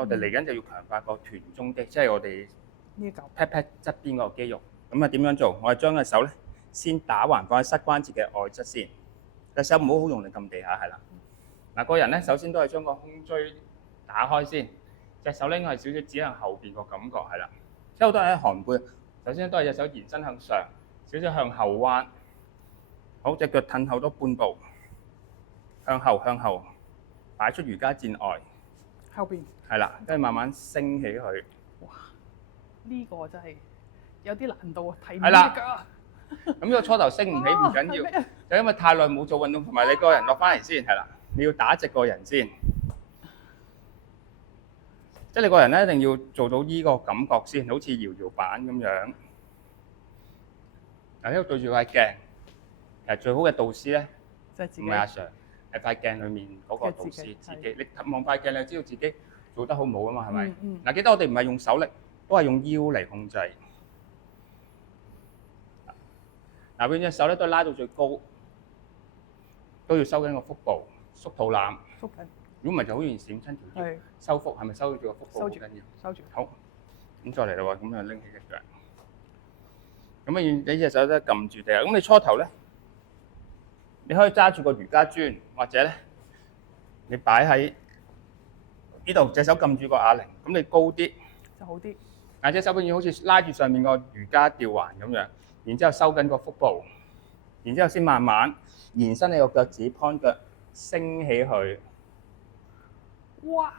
我哋嚟緊就要強化個臀中肌，即係我哋呢嚿 pat pat 側邊嗰個肌肉。咁啊點樣做？我哋將個手咧先打橫放喺膝關節嘅外側先，隻手唔好好用力撳地下，係啦。嗱，個人咧首先都係將個胸椎打開先，隻手咧應該係少少指向後邊個感覺，係啦。即係好多人喺寒背，首先都係隻手延伸向上，少少向後彎。好，隻腳褪後多半步，向後擺出瑜伽墊外。後邊係啦，跟住慢慢升起佢。哇！呢個真係有啲難度啊，睇唔係啦到㗎。咁呢個初頭升唔起唔緊要，就因為太耐冇做運動，同埋你個人落翻嚟先，係啦，你要打直個人先。即係你個人咧一定要做到呢個感覺先，好似搖搖板咁樣。嗱，呢度對住塊鏡，其實最好嘅導師咧，就係自己唔係阿 Sir，係塊鏡裡面嗰個導師自己。你望塊鏡，你就知道自己做得好唔好啊嘛，係咪？嗱，記得我哋唔係用手力，都係用腰嚟控制。嗱，永遠隻手咧都係拉到最高，都要收緊個腹部，縮肚腩。縮緊。如果唔係就好容易閃親條腰。收腹係咪收住個腹部好緊要？收住。好，咁再嚟啦喎，咁樣拎起隻腳。咁啊，你隻手都撳住地下。咁你初頭咧，你可以揸住個瑜伽磚，或者咧，你擺喺呢度，隻手撳住個啞鈴，咁你高啲就好啲。嗱，隻手永遠好似拉住上面個瑜伽吊環咁樣，然之後收緊個腹部，然之後先慢慢延伸你個腳趾 point 腳升起佢。哇！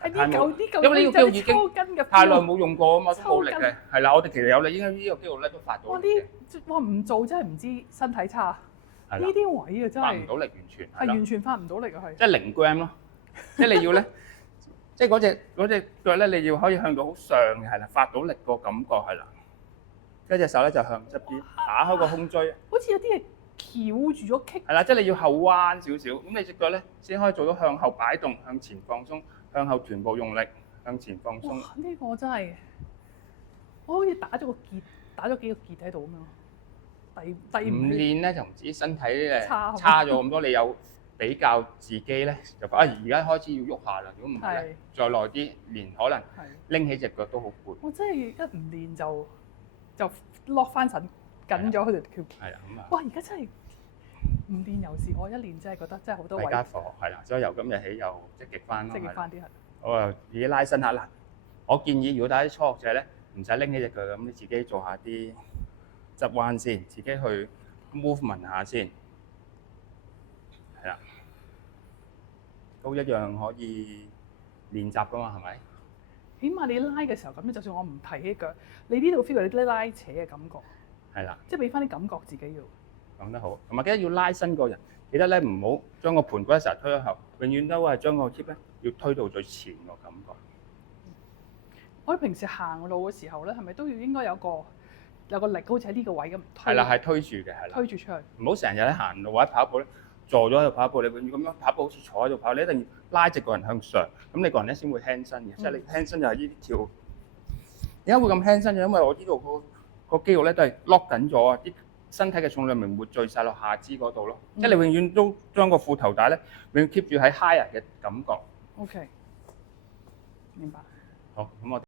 係呢嚿，因為呢個肌肉已經抽筋嘅，太耐冇用過啊嘛，都冇力嘅。係啦，我哋其實有力，應該呢個肌肉咧都發到力嘅。哇！唔做真係唔知身體差。係啦。呢啲位啊真係發唔到力，完全係完全發唔到力啊，係。即係0 gram 咯，即係你要咧，即係嗰隻腳咧，你要可以向到好上嘅，係啦，發到力個感覺係啦。跟住隻手咧就向側邊打開個胸椎。好似有啲嘢翹住咗棘。係啦，即係你要後彎少少，咁你隻腳咧先可以做到向後擺動、向前放鬆、向後臀部用力、向前放鬆。哇！呢個真係，我好似打咗個結，打咗幾個結喺度咁樣。第唔練咧就唔知身體咧差咗咁多，你有比較自己咧就覺得而家開始要喐下啦。如果唔係咧，再耐啲練可能拎起隻腳都好攰。我真係一唔練就落翻神緊咗佢條橋。係啦，咁啊。哇！而家真係唔練又是我，一練真係覺得真係好多位。大家伙係啦，所以由今日起又積極翻咯。積極翻啲係。我啊自己拉伸下啦。我建議如果大家啲初學者咧，唔使拎起隻腳咁，你自己做下啲側彎先，自己去 movement 下先，係啦，都一樣可以練習噶嘛，係咪？起碼你拉嘅時候咁，就算我唔提起腳，你呢度 feel 到你啲拉扯嘅感覺。係啦，即係俾翻啲感覺自己要。講得好，同埋記得要拉伸個人，記得咧唔好將個盤骨成日推咗後，永遠都係將個 hip 咧要推到最前個感覺。我哋平時行路嘅時候咧，係咪都要應該有個力，好似喺呢個位咁推？係啦，係推住嘅，係啦。推住出去。唔好成日喺行路或者跑步咧，坐咗喺度跑步，你永遠咁樣跑步好似坐喺度跑，你一定要拉直個人向上，咁你個人咧先會輕身嘅。即係你輕身就係呢條。點解會咁輕身嘅？因為我呢度個肌肉咧都係 lock 緊咗啊，啲身體嘅重量咪唔會聚晒落下肢嗰度咯。即係你永遠都將個褲頭帶咧，永遠 keep 住喺 higher 嘅感覺。OK，明白。好，咁我。